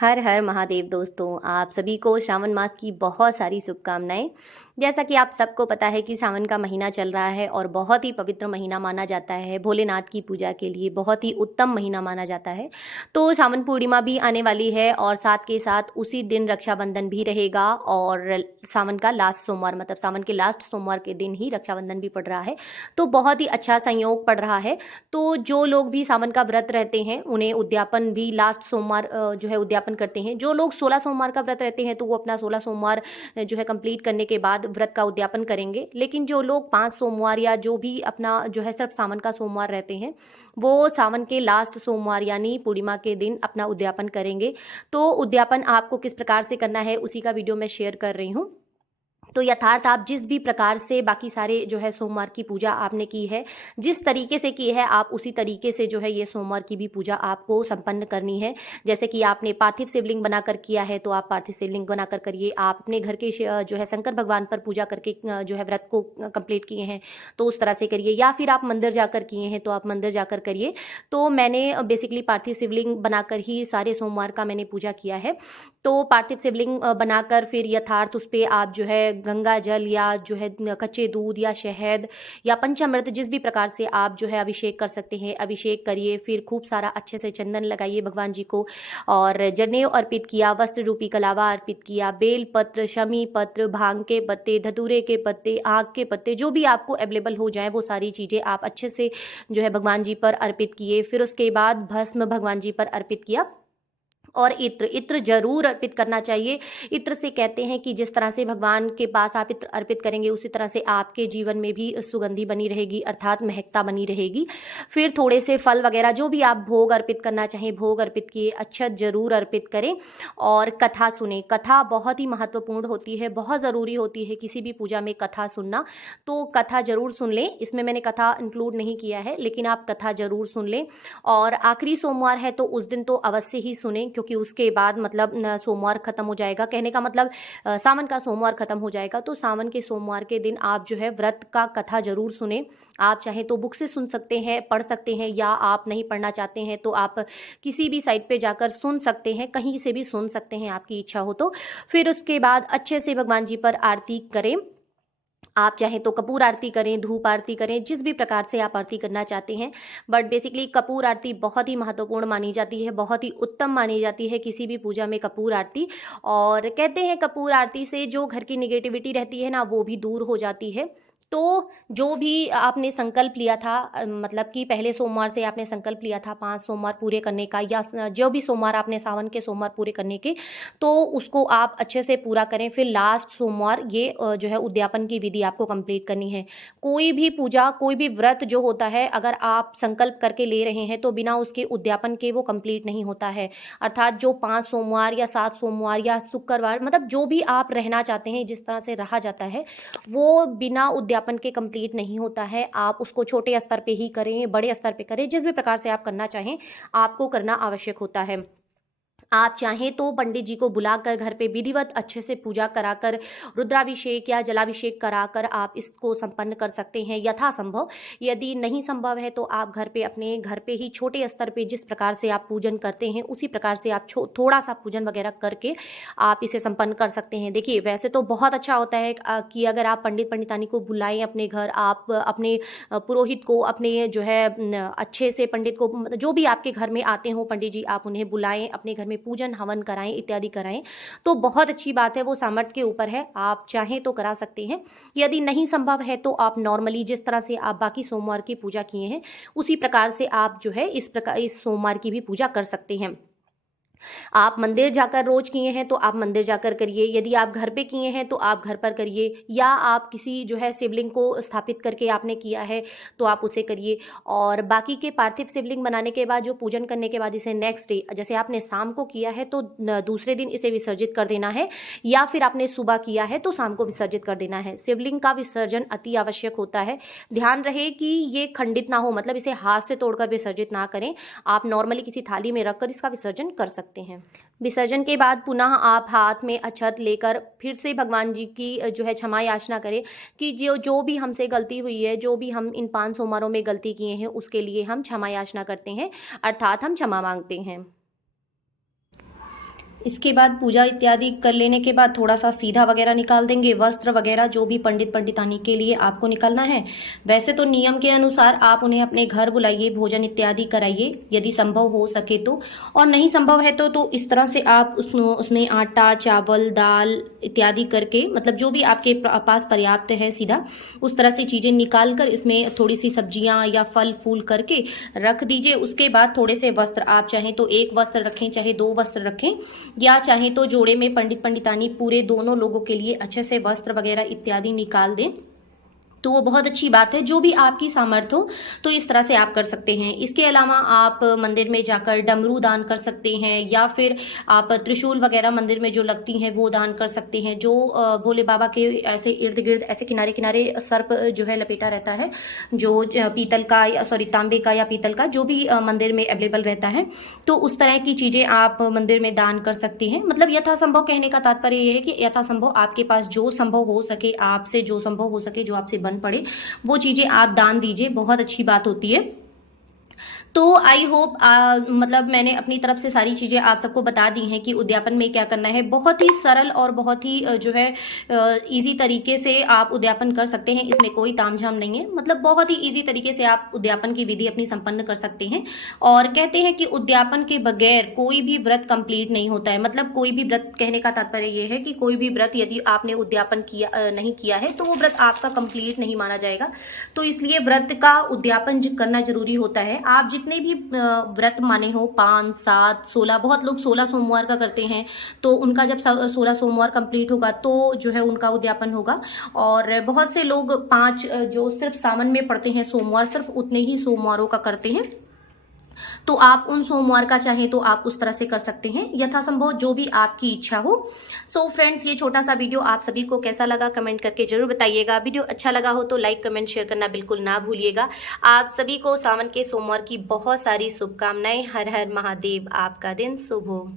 हर हर महादेव दोस्तों, आप सभी को श्रावण मास की बहुत सारी शुभकामनाएं। जैसा कि आप सबको पता है कि सावन का महीना चल रहा है और बहुत ही पवित्र महीना माना जाता है। भोलेनाथ की पूजा के लिए बहुत ही उत्तम महीना माना जाता है। तो सावन पूर्णिमा भी आने वाली है और साथ के साथ उसी दिन रक्षाबंधन भी रहेगा और सावन का लास्ट सोमवार मतलब सावन के लास्ट सोमवार के दिन ही रक्षाबंधन भी पड़ रहा है। तो बहुत ही अच्छा संयोग पड़ रहा है। तो जो लोग भी सावन का व्रत रहते हैं उन्हें उद्यापन भी लास्ट सोमवार जो है उद्यापन करते हैं। जो लोग 16 सोमवार का व्रत रहते हैं तो वो अपना 16 सोमवार जो है कंप्लीट करने के बाद व्रत का उद्यापन करेंगे। लेकिन जो लोग 5 सोमवार या जो भी अपना जो है सिर्फ सावन का सोमवार रहते हैं वो सावन के लास्ट सोमवार यानी पूर्णिमा के दिन अपना उद्यापन करेंगे। तो उद्यापन आपको किस प्रकार से करना है उसी का वीडियो मैं शेयर कर रही हूँ। तो यथार्थ आप जिस भी प्रकार से बाकी सारे जो है सोमवार की पूजा आपने की है, जिस तरीके से की है आप उसी तरीके से जो है ये सोमवार की भी पूजा आपको संपन्न करनी है। जैसे कि आपने पार्थिव शिवलिंग बनाकर किया है तो आप पार्थिव शिवलिंग बनाकर करिए। आप अपने घर के जो है शंकर भगवान पर पूजा करके जो है व्रत को कंप्लीट किए हैं तो उस तरह से करिए, या फिर आप मंदिर जाकर किए हैं तो आप मंदिर जाकर करिए। तो मैंने बेसिकली पार्थिव शिवलिंग बनाकर ही सारे सोमवार का मैंने पूजा किया है। तो पार्थिव शिवलिंग बनाकर फिर यथार्थ उस पर आप जो है गंगा जल या जो है कच्चे दूध या शहद या पंचामृत जिस भी प्रकार से आप जो है अभिषेक कर सकते हैं अभिषेक करिए। फिर खूब सारा अच्छे से चंदन लगाइए भगवान जी को और जनेऊ अर्पित किया, वस्त्र रूपी कलावा अर्पित किया, बेल पत्र, शमी पत्र, भांग के पत्ते, धतूरे के पत्ते, आग के पत्ते, जो भी आपको अवेलेबल हो जाए वो सारी चीज़ें आप अच्छे से जो है भगवान जी पर अर्पित किए। फिर उसके बाद भस्म भगवान जी पर अर्पित किया और इत्र इत्र जरूर अर्पित करना चाहिए। इत्र से कहते हैं कि जिस तरह से भगवान के पास आप इत्र अर्पित करेंगे उसी तरह से आपके जीवन में भी सुगंधी बनी रहेगी अर्थात महकता बनी रहेगी। फिर थोड़े से फल वगैरह जो भी आप भोग अर्पित करना चाहें भोग अर्पित किए, अक्षत जरूर अर्पित करें और कथा सुने। कथा बहुत ही महत्वपूर्ण होती है, बहुत ज़रूरी होती है किसी भी पूजा में कथा सुनना। तो कथा जरूर सुन लें, इसमें मैंने कथा इंक्लूड नहीं किया है लेकिन आप कथा जरूर सुन लें। और आखिरी सोमवार है तो उस दिन तो अवश्य ही सुने क्योंकि उसके बाद मतलब सोमवार खत्म हो जाएगा। कहने का मतलब सावन का सोमवार खत्म हो जाएगा। तो सावन के सोमवार के दिन आप जो है व्रत का कथा जरूर सुने। आप चाहे तो बुक से सुन सकते हैं, पढ़ सकते हैं, या आप नहीं पढ़ना चाहते हैं तो आप किसी भी साइट पे जाकर सुन सकते हैं, कहीं से भी सुन सकते हैं आपकी इच्छा हो तो। फिर उसके बाद अच्छे से भगवान जी पर आरती करें। आप चाहें तो कपूर आरती करें, धूप आरती करें, जिस भी प्रकार से आप आरती करना चाहते हैं। बट बेसिकली कपूर आरती बहुत ही महत्वपूर्ण मानी जाती है, बहुत ही उत्तम मानी जाती है किसी भी पूजा में कपूर आरती। और कहते हैं कपूर आरती से जो घर की निगेटिविटी रहती है ना वो भी दूर हो जाती है। तो जो भी आपने संकल्प लिया था मतलब कि पहले सोमवार से आपने संकल्प लिया था 5 सोमवार पूरे करने का या जो भी सोमवार आपने सावन के सोमवार पूरे करने के, तो उसको आप अच्छे से पूरा करें। फिर लास्ट सोमवार ये जो है उद्यापन की विधि आपको कंप्लीट करनी है। कोई भी पूजा कोई भी व्रत जो होता है अगर आप संकल्प करके ले रहे हैं तो बिना उसके उद्यापन के वो कंप्लीट नहीं होता है। अर्थात जो 5 सोमवार या 7 सोमवार या शुक्रवार मतलब जो भी आप रहना चाहते हैं जिस तरह से रहा जाता है वो बिना उद्यापन के कंप्लीट नहीं होता है। आप उसको छोटे स्तर पे ही करें, बड़े स्तर पे करें, जिस भी प्रकार से आप करना चाहें आपको करना आवश्यक होता है। आप चाहें तो पंडित जी को बुलाकर घर पे विधिवत अच्छे से पूजा कराकर रुद्राभिषेक या जलाभिषेक कराकर आप इसको संपन्न कर सकते हैं यथासंभव। यदि नहीं संभव है तो आप घर पे अपने घर पे ही छोटे स्तर पे जिस प्रकार से आप पूजन करते हैं उसी प्रकार से आप थोड़ा सा पूजन वगैरह करके आप इसे संपन्न कर सकते हैं। देखिए वैसे तो बहुत अच्छा होता है कि अगर आप पंडित पंडितानी को बुलाएं अपने घर, आप अपने पुरोहित को अपने जो है अच्छे से पंडित को मतलब जो भी आपके घर में आते हो पंडित जी आप उन्हें बुलाएं, अपने घर में पूजन हवन कराएं इत्यादि कराएं तो बहुत अच्छी बात है। वो सामर्थ्य के ऊपर है, आप चाहें तो करा सकते हैं। यदि नहीं संभव है तो आप नॉर्मली जिस तरह से आप बाकी सोमवार की पूजा किए हैं उसी प्रकार से आप जो है इस सोमवार की भी पूजा कर सकते हैं। आप मंदिर जाकर रोज किए हैं तो आप मंदिर जाकर करिए, यदि आप घर पे किए हैं तो आप घर पर करिए, या आप किसी जो है शिवलिंग को स्थापित करके आपने किया है तो आप उसे करिए। और बाकी के पार्थिव शिवलिंग बनाने के बाद जो पूजन करने के बाद इसे नेक्स्ट डे जैसे आपने शाम को किया है तो दूसरे दिन इसे विसर्जित कर देना है, या फिर आपने सुबह किया है तो शाम को विसर्जित कर देना है। शिवलिंग का विसर्जन अति आवश्यक होता है। ध्यान रहे कि ये खंडित ना हो, मतलब इसे हाथ से तोड़कर विसर्जित ना करें। आप नॉर्मली किसी थाली में रखकर इसका विसर्जन कर सकते हैं। विसर्जन के बाद पुनः आप हाथ में अक्षत लेकर फिर से भगवान जी की जो है क्षमा याचना करें कि जो भी हमसे गलती हुई है, जो भी हम इन 5 सोमवारों में गलती किए हैं उसके लिए हम क्षमा याचना करते हैं, अर्थात हम क्षमा मांगते हैं। इसके बाद पूजा इत्यादि कर लेने के बाद थोड़ा सा सीधा वगैरह निकाल देंगे, वस्त्र वगैरह जो भी पंडित पंडितानी के लिए आपको निकालना है। वैसे तो नियम के अनुसार आप उन्हें अपने घर बुलाइए, भोजन इत्यादि कराइए यदि संभव हो सके तो, और नहीं संभव है तो इस तरह से आप उसमें आटा, चावल, दाल इत्यादि करके, मतलब जो भी आपके पास पर्याप्त है सीधा उस तरह से चीज़ें निकाल कर इसमें थोड़ी सी सब्जियां या फल फूल करके रख दीजिए। उसके बाद थोड़े से वस्त्र, आप चाहें तो एक वस्त्र रखें, चाहे 2 वस्त्र रखें, या चाहे तो जोड़े में पंडित पंडितानी पूरे दोनों लोगों के लिए अच्छे से वस्त्र वगैरह इत्यादि निकाल दें तो वो बहुत अच्छी बात है। जो भी आपकी सामर्थ्य हो तो इस तरह से आप कर सकते हैं। इसके अलावा आप मंदिर में जाकर डमरू दान कर सकते हैं, या फिर आप त्रिशूल वगैरह मंदिर में जो लगती हैं वो दान कर सकते हैं। जो भोले बाबा के ऐसे इर्द गिर्द ऐसे किनारे किनारे सर्प जो है लपेटा रहता है, जो पीतल का या तांबे का या पीतल का जो भी मंदिर में अवेलेबल रहता है, तो उस तरह की चीज़ें आप मंदिर में दान कर सकते हैं। मतलब यथासंभव कहने का तात्पर्य ये है कि यथासंभव आपके पास जो संभव हो सके, आपसे जो संभव हो सके, जो आपसे पड़े वो चीजें आप दान दीजिए, बहुत अच्छी बात होती है। तो आई होप मतलब मैंने अपनी तरफ से सारी चीज़ें आप सबको बता दी हैं कि उद्यापन में क्या करना है। बहुत ही सरल और बहुत ही जो है इजी तरीके से आप उद्यापन कर सकते हैं, इसमें कोई तामझाम नहीं है। मतलब बहुत ही इजी तरीके से आप उद्यापन की विधि अपनी संपन्न कर सकते हैं। और कहते हैं कि उद्यापन के बगैर कोई भी व्रत कंप्लीट नहीं होता है। मतलब कोई भी व्रत, कहने का तात्पर्य यह है कि कोई भी व्रत यदि आपने उद्यापन किया नहीं किया है तो वो व्रत आपका कंप्लीट नहीं माना जाएगा। तो इसलिए व्रत का उद्यापन करना जरूरी होता है। आप जितने भी व्रत माने हो, 5, 7, 16, बहुत लोग 16 सोमवार का करते हैं, तो उनका जब 16 सोमवार कंप्लीट होगा तो जो है उनका उद्यापन होगा। और बहुत से लोग 5 जो सिर्फ सावन में पड़ते हैं सोमवार, सिर्फ उतने ही सोमवारों का करते हैं। तो आप उन सोमवार का चाहे तो आप उस तरह से कर सकते हैं, यथासंभव जो भी आपकी इच्छा हो। सो फ्रेंड्स, ये छोटा सा वीडियो आप सभी को कैसा लगा कमेंट करके जरूर बताइएगा। वीडियो अच्छा लगा हो तो लाइक, कमेंट, शेयर करना बिल्कुल ना भूलिएगा। आप सभी को सावन के सोमवार की बहुत सारी शुभकामनाएं। हर हर महादेव। आपका दिन शुभ हो।